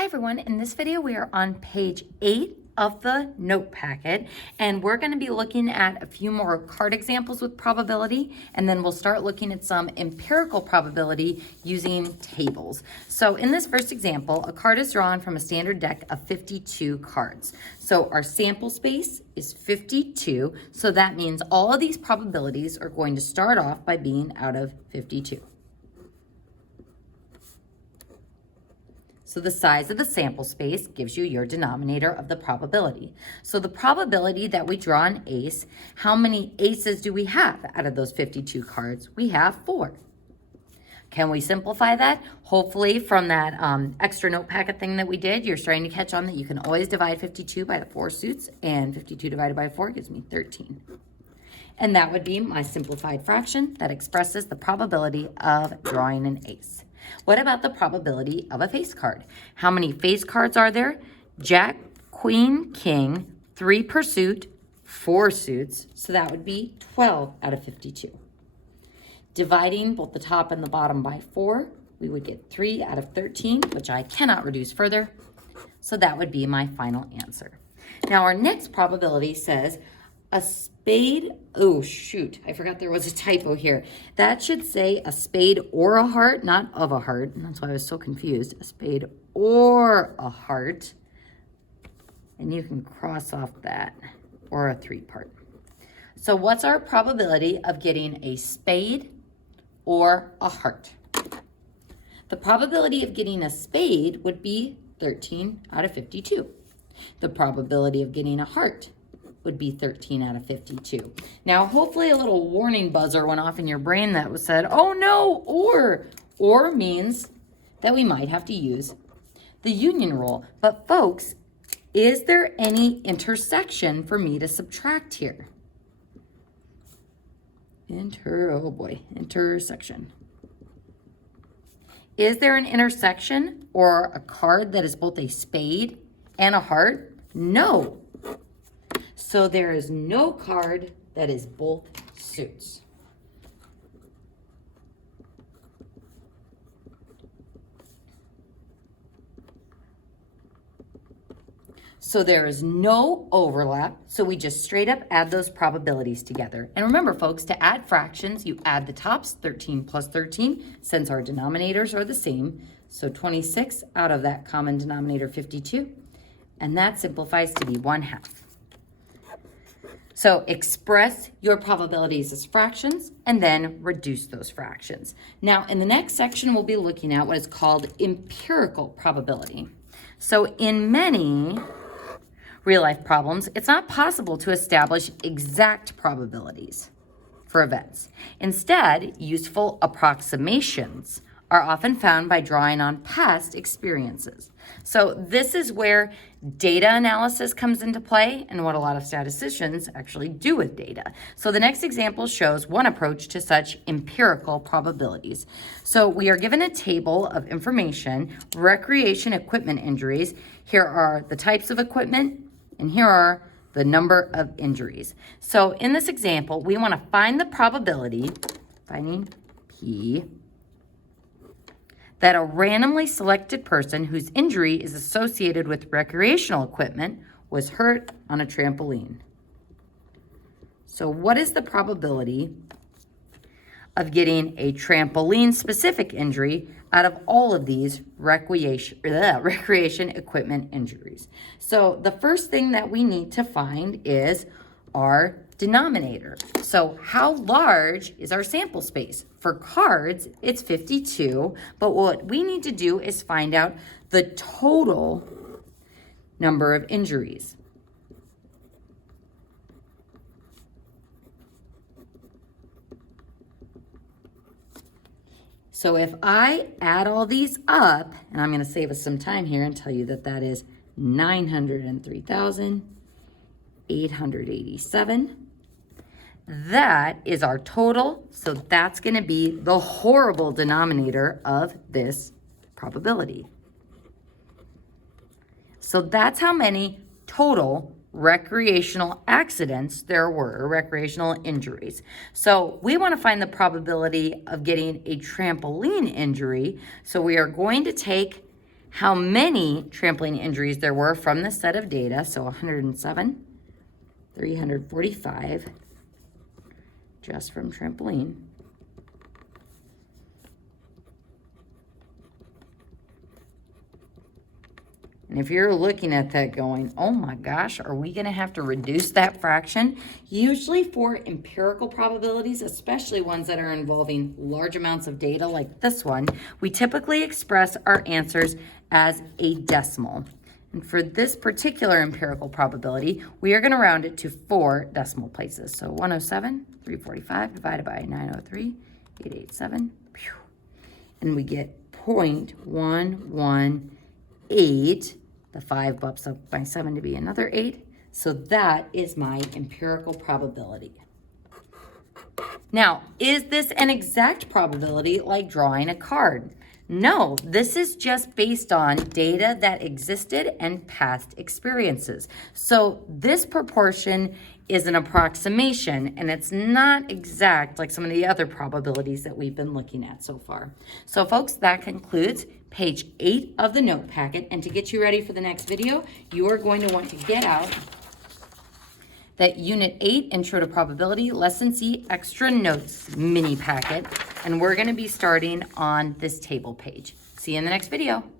Hi everyone, in this video we are on page 8 of the note packet, and we're going to be looking at a few more card examples with probability, and then we'll start looking at some empirical probability using tables. So in this first example, a card is drawn from a standard deck of 52 cards. So our sample space is 52, so that means all of these probabilities are going to start off by being out of 52. So the size of the sample space gives you your denominator of the probability. So the probability that we draw an ace, how many aces do we have out of those 52 cards? We have 4. Can we simplify that? Hopefully from that extra note packet thing that we did, you're starting to catch on that you can always divide 52 by the 4 suits, and 52 divided by 4 gives me 13. And that would be my simplified fraction that expresses the probability of drawing an ace. What about the probability of a face card? How many face cards are there? Jack, Queen, King, 3 per suit, 4 suits. So that would be 12 out of 52. Dividing both the top and the bottom by 4, we would get 3 out of 13, which I cannot reduce further. So that would be my final answer. Now our next probability says a spade, oh shoot, I forgot there was a typo here. That should say a spade or a heart, not of a heart, and that's why I was so confused. A spade or a heart, and you can cross off that, or a 3-part. So what's our probability of getting a spade or a heart? The probability of getting a spade would be 13 out of 52. The probability of getting a heart would be 13 out of 52. Now, hopefully a little warning buzzer went off in your brain that was said, oh no, or means that we might have to use the union rule. But folks, is there any intersection for me to subtract here? Intersection. Is there an intersection or a card that is both a spade and a heart? No. So there is no card that is both suits. So there is no overlap, so we just straight up add those probabilities together. And remember folks, to add fractions, you add the tops, 13 plus 13, since our denominators are the same. So 26 out of that common denominator, 52, and that simplifies to be 1/2. So express your probabilities as fractions and then reduce those fractions. Now in the next section, we'll be looking at what is called empirical probability. So in many real life problems, it's not possible to establish exact probabilities for events. Instead, useful approximations are often found by drawing on past experiences. So this is where data analysis comes into play and what a lot of statisticians actually do with data. So the next example shows one approach to such empirical probabilities. So we are given a table of information, recreation equipment injuries. Here are the types of equipment, and here are the number of injuries. So in this example, we want to find the probability, finding P, that a randomly selected person whose injury is associated with recreational equipment was hurt on a trampoline. So what is the probability of getting a trampoline-specific injury out of all of these recreation equipment injuries? So the first thing that we need to find is our denominator. So how large is our sample space? For cards, it's 52, but what we need to do is find out the total number of injuries. So if I add all these up, and I'm going to save us some time here and tell you that that is 903,887. That is our total, so that's going to be the horrible denominator of this probability. So that's how many total recreational accidents there were, recreational injuries. So we want to find the probability of getting a trampoline injury. So we are going to take how many trampoline injuries there were from the set of data. So 107, 345 just from trampoline. And if you're looking at that going, oh my gosh, are we going to have to reduce that fraction? Usually for empirical probabilities, especially ones that are involving large amounts of data like this one, we typically express our answers as a decimal. And for this particular empirical probability, we are going to round it to 4 decimal places. So 107, 345 divided by 903, 887, and we get 0.118. The 5 bumps up by 7 to be another 8. So that is my empirical probability. Now, is this an exact probability like drawing a card? No, this is just based on data that existed and past experiences. So this proportion is an approximation, and it's not exact like some of the other probabilities that we've been looking at so far. So folks, that concludes page 8 of the note packet. And to get you ready for the next video, you are going to want to get out that Unit 8 Intro to Probability Lesson C Extra Notes mini packet. And we're going to be starting on this table page. See you in the next video.